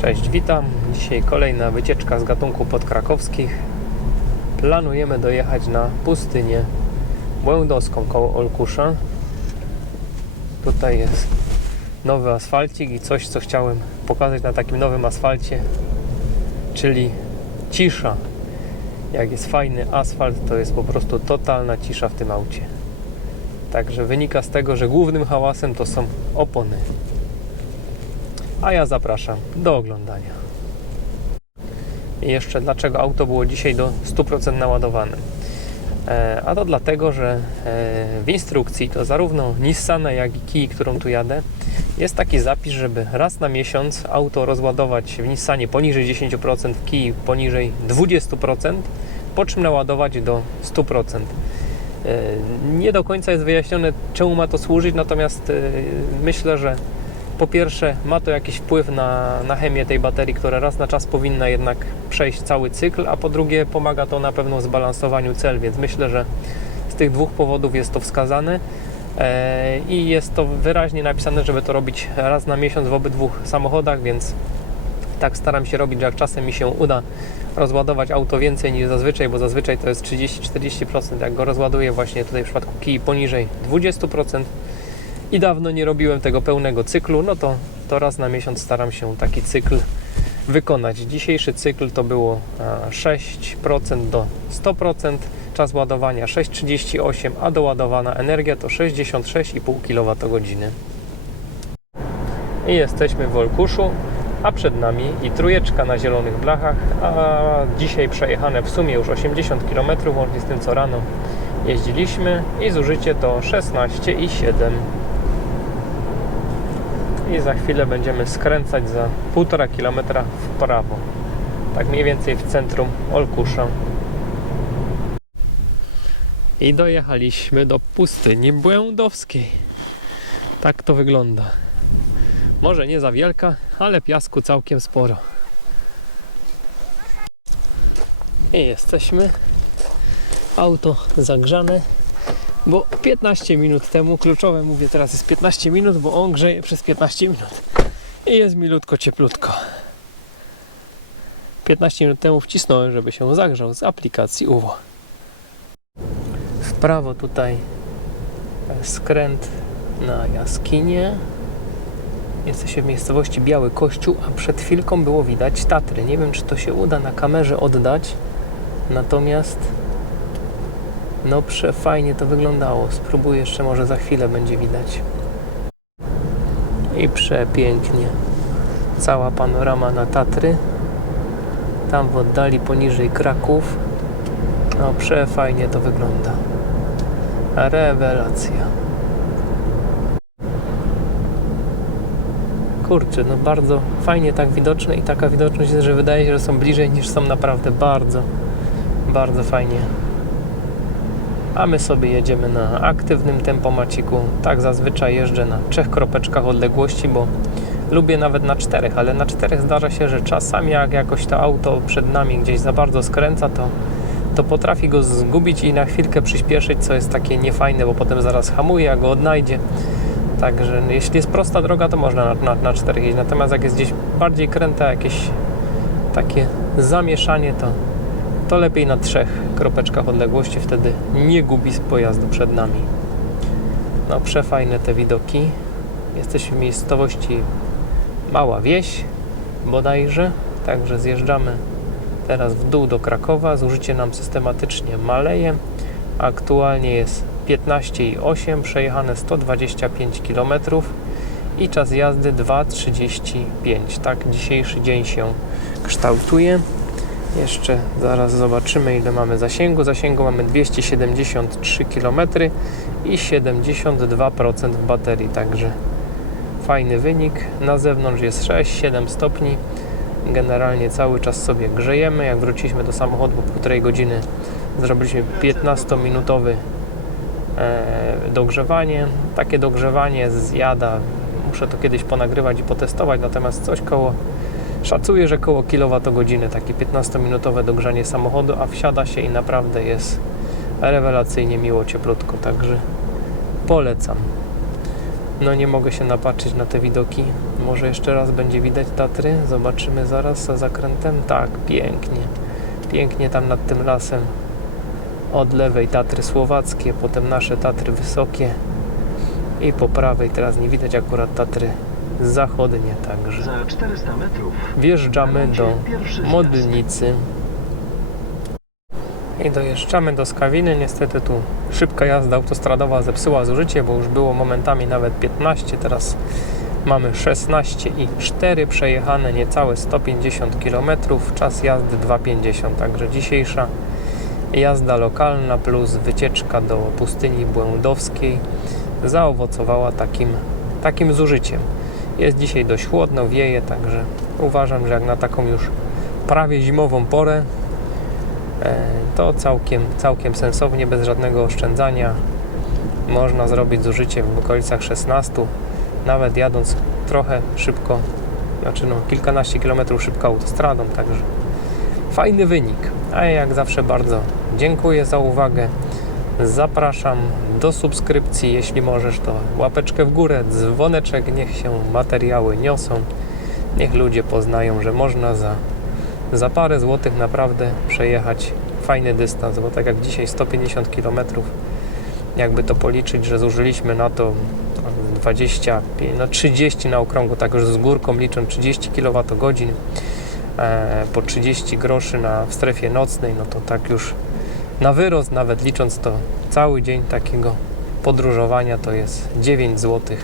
Cześć, witam. Dzisiaj kolejna wycieczka z gatunku podkrakowskich. Planujemy dojechać na pustynię Błędowską koło Olkusza. Tutaj jest nowy asfalcik i coś, co chciałem pokazać na takim nowym asfalcie, czyli cisza. Jak jest fajny asfalt, to jest po prostu totalna cisza w tym aucie. Także wynika z tego, że głównym hałasem to są opony. A ja zapraszam do oglądania. I jeszcze dlaczego auto było dzisiaj do 100% naładowane. E, a to dlatego, że e, w instrukcji to zarówno Nissana, jak i Kii, którą tu jadę, jest taki zapis, żeby raz na miesiąc auto rozładować w Nissanie poniżej 10%, w Kii poniżej 20%, po czym naładować do 100%. E, Nie do końca jest wyjaśnione, czemu ma to służyć, natomiast myślę, że po pierwsze ma to jakiś wpływ na, na chemię tej baterii, która raz na czas powinna jednak przejść cały cykl, a po drugie pomaga to na pewno zbalansowaniu cel, więc myślę, że z tych dwóch powodów jest to wskazane e, i jest to wyraźnie napisane, żeby to robić raz na miesiąc w obydwu samochodach, więc tak staram się robić, że jak czasem mi się uda rozładować auto więcej niż zazwyczaj, bo zazwyczaj to jest 30-40%, jak go rozładuję właśnie tutaj w przypadku Kii poniżej 20%, i dawno nie robiłem tego pełnego cyklu, no to, to raz na miesiąc staram się taki cykl wykonać. Dzisiejszy cykl to było e, 6% do 100%, czas ładowania 6,38, a doładowana energia to 66,5 kWh. I jesteśmy w Olkuszu, a przed nami i trójeczka na zielonych blachach, a dzisiaj przejechane w sumie już 80 km, łącznie z tym co rano jeździliśmy i zużycie to 16,7 i za chwilę będziemy skręcać za 1,5 km w prawo. Tak mniej więcej w centrum Olkusza. I dojechaliśmy do pustyni błędowskiej. Tak to wygląda. Może nie za wielka, ale piasku całkiem sporo. I jesteśmy. Auto zagrzane bo 15 minut temu, kluczowe mówię teraz jest 15 minut, bo on grzeje przez 15 minut i jest milutko cieplutko. 15 minut temu wcisnąłem, żeby się zagrzał z aplikacji UWO. W prawo tutaj skręt na jaskinię. Jesteśmy w miejscowości Biały Kościół, a przed chwilką było widać Tatry. Nie wiem, czy to się uda na kamerze oddać, natomiast no przefajnie to wyglądało. Spróbuję jeszcze, może za chwilę będzie widać. I przepięknie. Cała panorama na Tatry. Tam w oddali poniżej Kraków. No przefajnie to wygląda. Rewelacja. Kurczę, no bardzo fajnie tak widoczne i taka widoczność jest, że wydaje się, że są bliżej niż są naprawdę. Bardzo, bardzo fajnie a my sobie jedziemy na aktywnym tempomaciku. Tak zazwyczaj jeżdżę na trzech kropeczkach odległości, bo lubię nawet na czterech, ale na czterech zdarza się, że czasami jak jakoś to auto przed nami gdzieś za bardzo skręca, to, to potrafi go zgubić i na chwilkę przyspieszyć, co jest takie niefajne, bo potem zaraz hamuje, a go odnajdzie. Także jeśli jest prosta droga, to można na, na, na czterech jeździć. Natomiast jak jest gdzieś bardziej kręta, jakieś takie zamieszanie, to, to lepiej na trzech kropeczkach odległości, wtedy nie gubi pojazdu przed nami. No przefajne te widoki. Jesteśmy w miejscowości Mała Wieś bodajże, także zjeżdżamy teraz w dół do Krakowa. Zużycie nam systematycznie maleje. Aktualnie jest 15,8, przejechane 125 km i czas jazdy 2,35. Tak dzisiejszy dzień się kształtuje. Jeszcze zaraz zobaczymy ile mamy zasięgu. Zasięgu mamy 273 km i 72% w baterii, także fajny wynik. Na zewnątrz jest 6-7 stopni. Generalnie cały czas sobie grzejemy. Jak wróciliśmy do samochodu po półtorej godziny zrobiliśmy 15-minutowy e, dogrzewanie. Takie dogrzewanie zjada. Muszę to kiedyś ponagrywać i potestować, natomiast coś koło Szacuję, że koło kilowatogodziny takie 15-minutowe dogrzanie samochodu, a wsiada się i naprawdę jest rewelacyjnie miło, cieplutko, także polecam. No nie mogę się napatrzeć na te widoki. Może jeszcze raz będzie widać Tatry. Zobaczymy zaraz za zakrętem. Tak, pięknie. Pięknie tam nad tym lasem. Od lewej Tatry słowackie, potem nasze Tatry wysokie. I po prawej teraz nie widać akurat Tatry zachodnie, także Za 400 metrów wjeżdżamy do. Modlnicy. I dojeżdżamy do Skawiny. Niestety tu szybka jazda autostradowa zepsuła zużycie, bo już było momentami nawet 15, teraz mamy 16 i 4 przejechane, niecałe 150 km, czas jazdy 2,50, także dzisiejsza jazda lokalna plus wycieczka do pustyni błędowskiej zaowocowała takim, takim zużyciem. Jest dzisiaj dość chłodno, wieje, także uważam, że jak na taką już prawie zimową porę, e, to całkiem, całkiem sensownie, bez żadnego oszczędzania można zrobić zużycie w okolicach 16, nawet jadąc trochę szybko, znaczy no kilkanaście kilometrów szybko autostradą, także fajny wynik. A ja jak zawsze bardzo dziękuję za uwagę. Zapraszam do subskrypcji, jeśli możesz, to łapeczkę w górę, dzwoneczek, niech się materiały niosą, niech ludzie poznają, że można za, za parę złotych naprawdę przejechać fajny dystans, bo tak jak dzisiaj 150 km, jakby to policzyć, że zużyliśmy na to 20, no 30 na okrągło, tak już z górką licząc 30 kWh, e, po 30 groszy na, w strefie nocnej, no to tak już na wyrost, nawet licząc to cały dzień takiego podróżowania to jest 9 zł,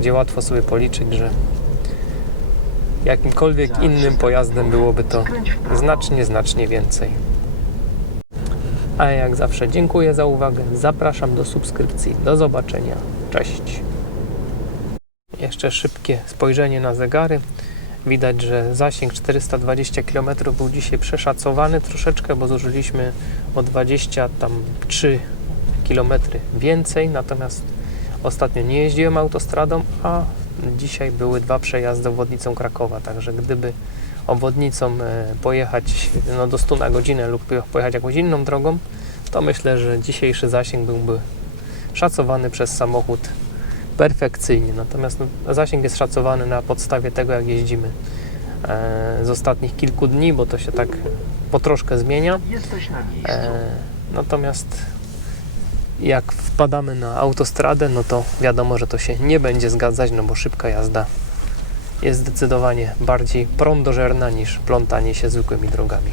gdzie łatwo sobie policzyć, że jakimkolwiek innym pojazdem byłoby to znacznie, znacznie więcej. A ja jak zawsze dziękuję za uwagę, zapraszam do subskrypcji, do zobaczenia, cześć. Jeszcze szybkie spojrzenie na zegary. Widać, że zasięg 420 km był dzisiaj przeszacowany troszeczkę, bo zużyliśmy o 23 km więcej, natomiast ostatnio nie jeździłem autostradą, a dzisiaj były dwa przejazdy obwodnicą Krakowa, także gdyby obwodnicą e, pojechać no, do 100 na godzinę lub poje- pojechać jakąś inną drogą, to myślę, że dzisiejszy zasięg byłby szacowany przez samochód perfekcyjnie. Natomiast no, zasięg jest szacowany na podstawie tego, jak jeździmy e, z ostatnich kilku dni, bo to się tak po troszkę zmienia. Jesteś na miejscu. E, natomiast jak wpadamy na autostradę, no to wiadomo, że to się nie będzie zgadzać, no bo szybka jazda jest zdecydowanie bardziej prądożerna niż plątanie się zwykłymi drogami.